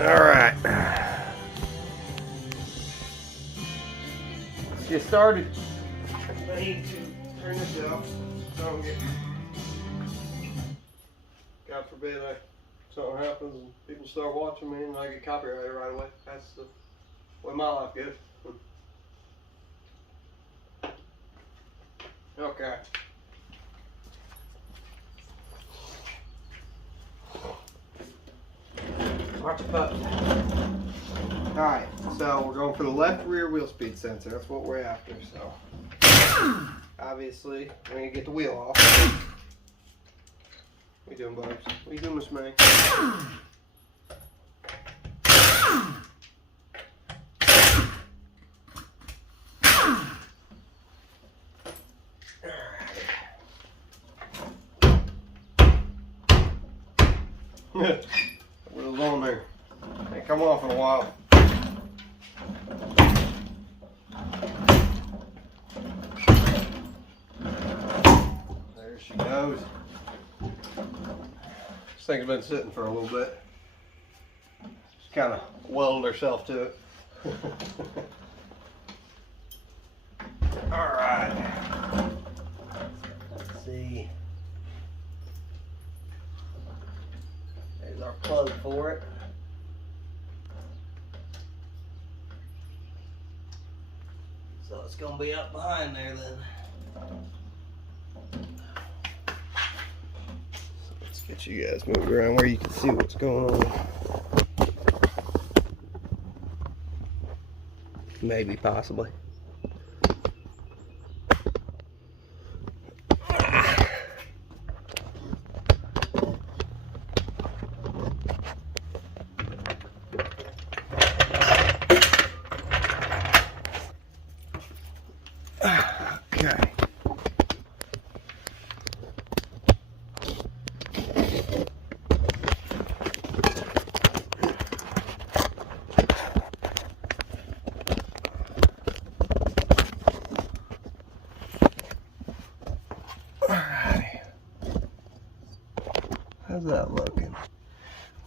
Alright. Let's get started. I need to turn this off so I don't get, God forbid, something happens and people start watching me and I get copyrighted right away. That's the way my life goes. Okay. Watch your pups. Alright, so we're going for the left rear wheel speed sensor. That's what we're after. So obviously we're gonna get the wheel off. What you doing, Bubs? What you doing, Miss May? Wheel's on there. Ain't come off in a while. There she goes. This thing's been sitting for a little bit. She's kind of welded herself to it. Alright. Let's see. There's our plug for it. So it's going to be up behind there then. So let's get you guys moved around where you can see what's going on. Maybe, possibly. Okay. Alright. How's that looking?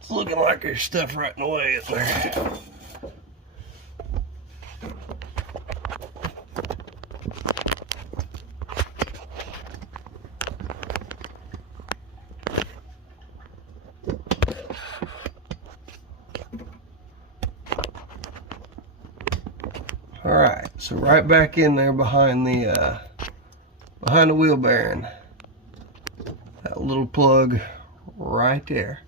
It's looking like there's stuff right in the way in there. Alright, so right back in there behind the wheel bearing, that little plug right there,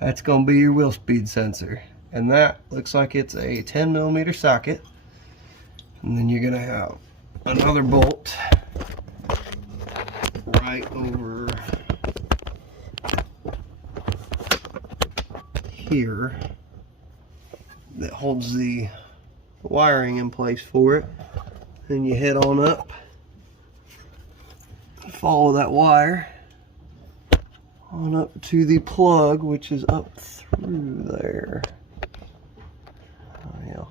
that's going to be your wheel speed sensor. And that looks like it's a 10mm socket. And then you're going to have another bolt right over here that holds the wiring in place for it. Then you head on up, follow that wire on up to the plug, which is up through there. Oh, yeah.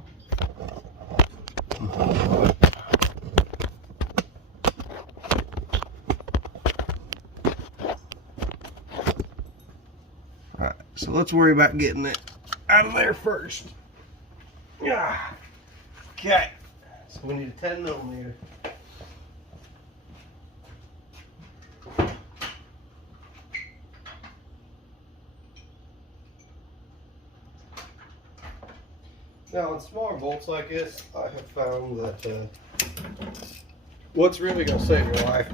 Alright, so let's worry about getting it out of there first. Yeah. Okay, so we need a 10mm. Now, on smaller bolts like this, I have found that what's really going to save your life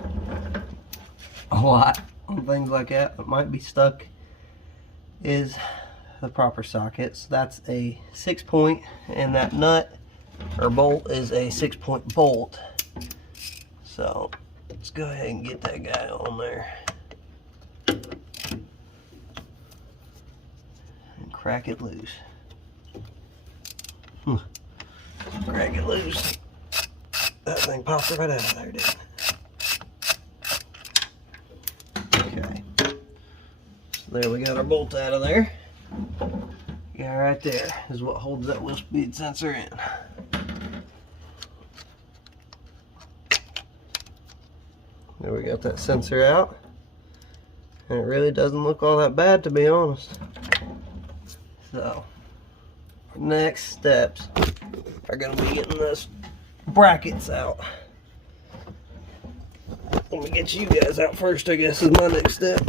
a lot on things like that might be stuck is the proper sockets. That's a 6-point, and that nut or bolt is a 6-point bolt. So let's go ahead and get that guy on there and crack it loose. Crack it loose. That thing popped right out of there, didn't it? Okay. So there we got our bolt out of there. Yeah, right there is what holds that wheel speed sensor in. There we got that sensor out. And it really doesn't look all that bad, to be honest. So, next steps are going to be getting those brackets out. Let me get you guys out first, I guess, is my next step.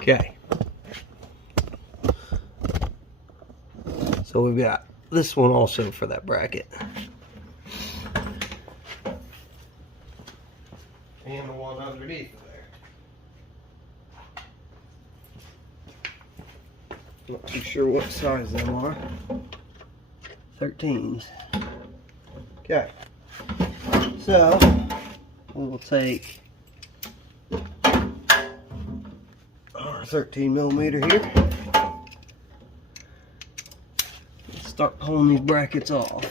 Okay. So we've got this one also for that bracket. And the one underneath it there. Not too sure what size them are. 13s. Okay. So we will take our 13mm here. Let's start pulling these brackets off.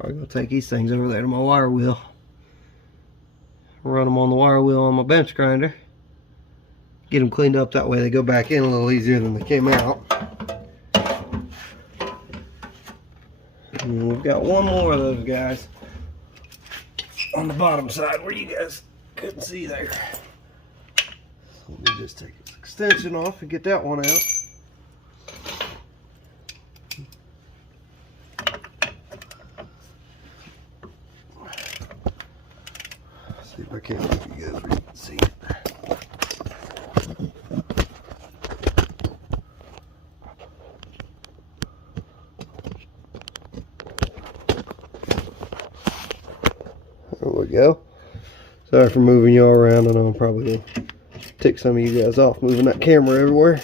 I'm going to take these things over there to my wire wheel. Run them on the wire wheel on my bench grinder. Get them cleaned up, that way they go back in a little easier than they came out. And we've got one more of those guys on the bottom side where you guys couldn't see there. So let me just take this extension off and get that one out. See if I can't make you guys where you can see it. There we go. Sorry for moving y'all around. I know I'm probably gonna tick some of you guys off moving that camera everywhere,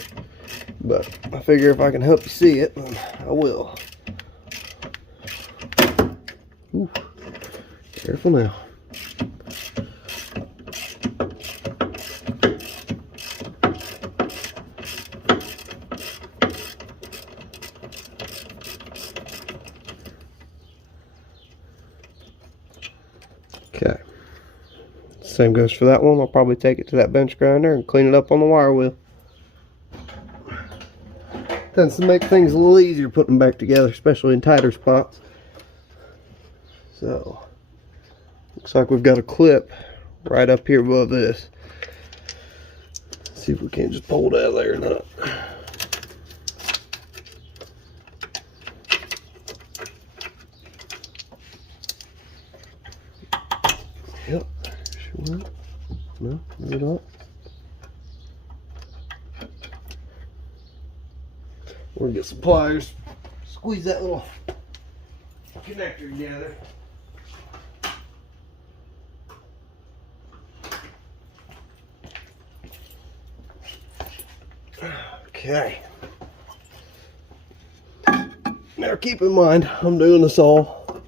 but I figure if I can help you see it, then I will. Ooh, careful now. Okay, same goes for that one. I'll probably take it to that bench grinder and clean it up on the wire wheel. Tends to make things a little easier putting them back together, especially in tighter spots. So, looks like we've got a clip right up here above this. Let's see if we can't just pull it out of there or not. Yep, sure. No, maybe not. We're gonna get some pliers, squeeze that little connector together. Okay. Now keep in mind, I'm doing this all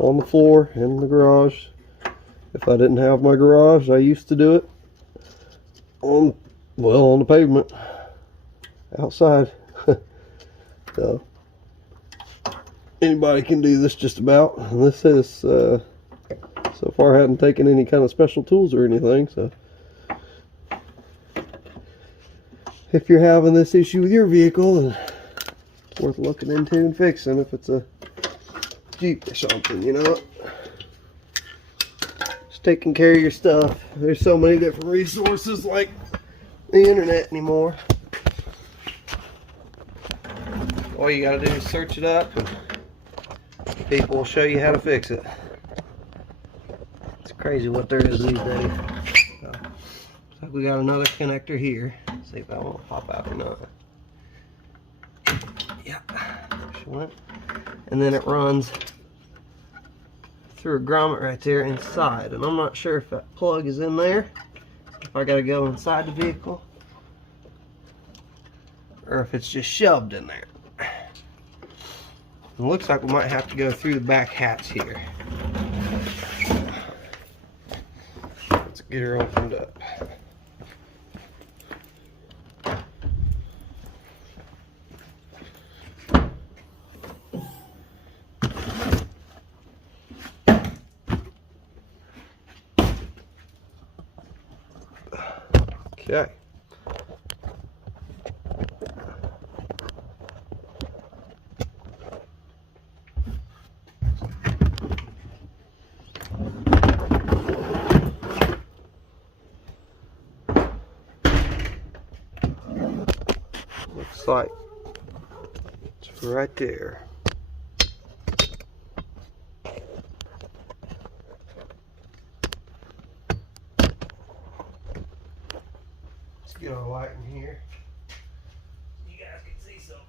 on the floor in the garage. If I didn't have my garage, I used to do it on the pavement outside. So anybody can do this just about. And this is so far I hadn't taken any kind of special tools or anything. So if you're having this issue with your vehicle, then it's worth looking into and fixing. If it's a Jeep or something, you know. Taking care of your stuff. There's so many different resources like the internet anymore. All you gotta do is search it up and people will show you how to fix it. It's crazy what there is these days. So, looks like we got another connector here. Let's see if that won't pop out or not. Yeah, sure. And then it runs through a grommet right there inside, and I'm not sure if that plug is in there, if I gotta go inside the vehicle or if it's just shoved in there. It looks like we might have to go through the back hats here. Let's get her opened up. Okay. Looks like it's right there. Let's get our light in here. You guys can see something.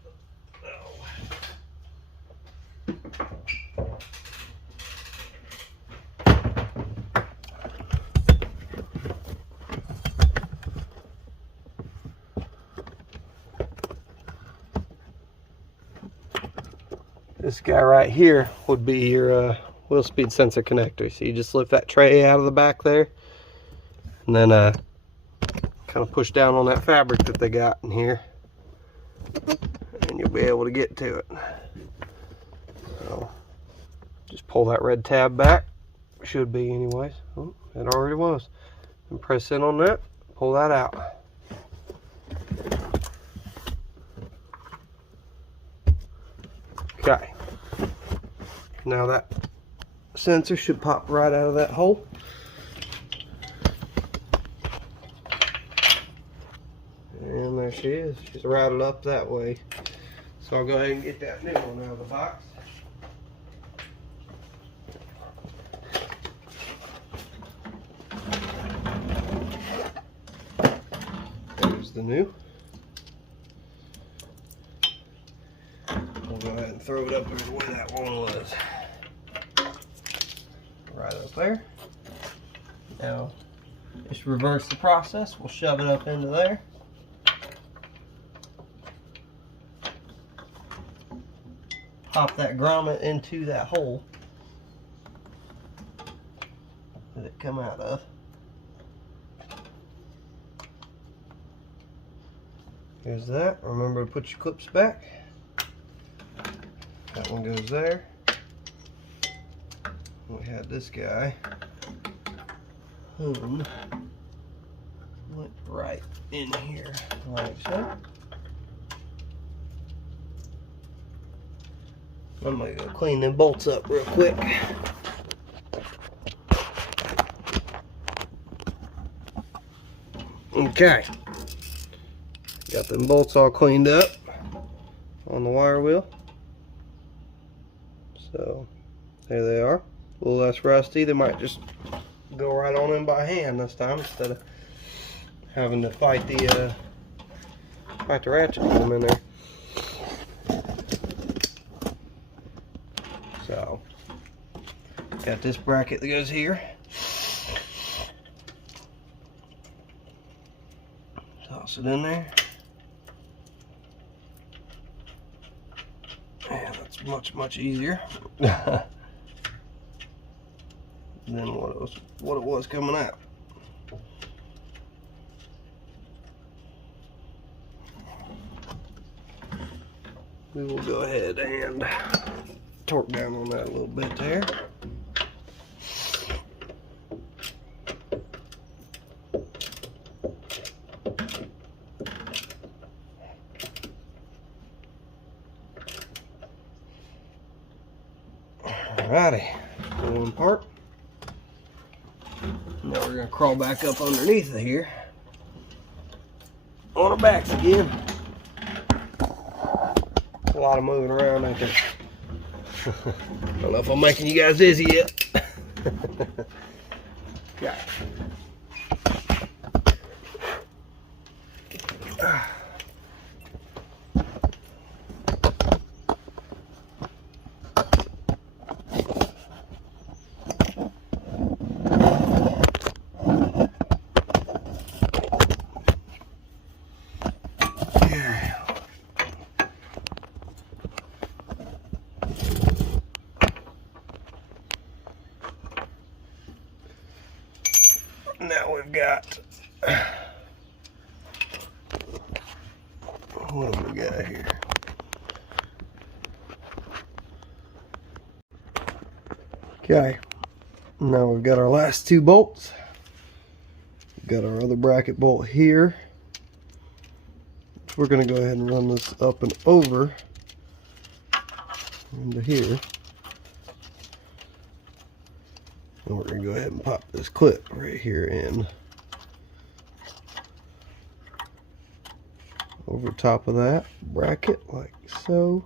This guy right here would be your wheel speed sensor connector. So you just lift that tray out of the back there, and then kind of push down on that fabric that they got in here, and you'll be able to get to it. So just pull that red tab back. Should be anyways. Oh, it already was. And press in on that, pull that out. Okay. Now that sensor should pop right out of that hole. And there she is. She's routed up that way. So I'll go ahead and get that new one out of the box. There's the new. We'll go ahead and throw it up the way that one was. Right up there. Now, just reverse the process. We'll shove it up into there. Pop that grommet into that hole that it come out of. Here's that. Remember to put your clips back. That one goes there. We had this guy whom went right in here like so. I'm gonna go clean them bolts up real quick. Okay, got them bolts all cleaned up on the wire wheel. So there they are. A little less rusty. They might just go right on in by hand this time instead of having to fight the ratchet with them in there. So got this bracket that goes here. Toss it in there. Yeah, that's much easier than what it was coming out. We will go ahead and torque down on that a little bit there. Alrighty, one part. Now we're going to crawl back up underneath it here on our backs again. A lot of moving around, I think. Don't know if I'm making you guys dizzy yet. Yeah. right. What do we got here? Okay, now we've got our last two bolts. We've got our other bracket bolt here. We're going to go ahead and run this up and over into here. And we're going to go ahead and pop this clip right here in. Over top of that bracket, like so.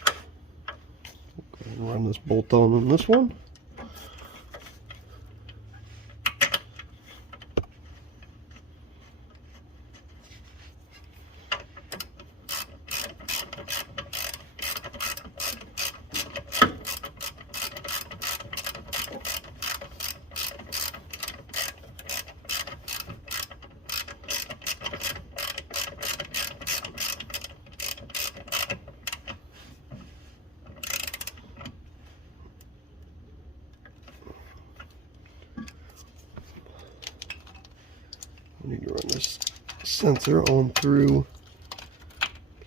Go ahead and run this bolt on this one. I need to run this sensor on through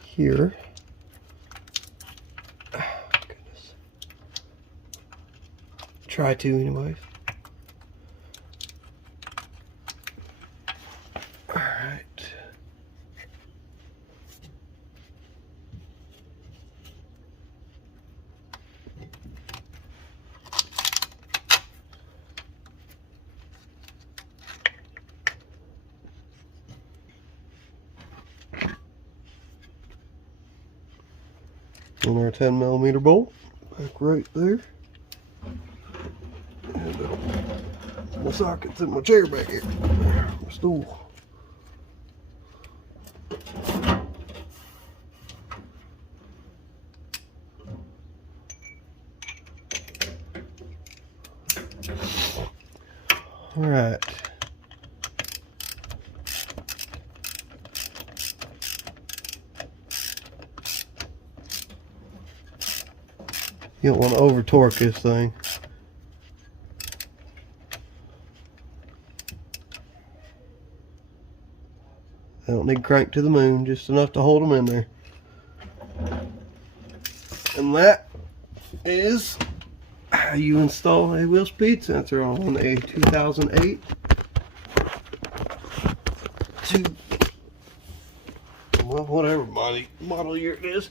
here. Oh, goodness. Try to anyway. All right. And our 10mm bolt back right there. And my sockets in my chair back here. My stool. All right. You don't want to over torque this thing. I don't need crank to the moon, just enough to hold them in there. And that is how you install a wheel speed sensor on a 2008 well, whatever model year it is.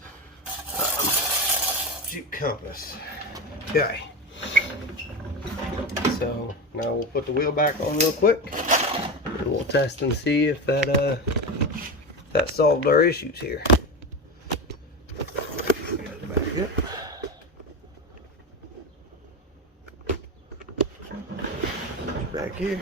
Jeep Compass. Okay. So now we'll put the wheel back on real quick, and we'll test and see if that solved our issues here. Back here.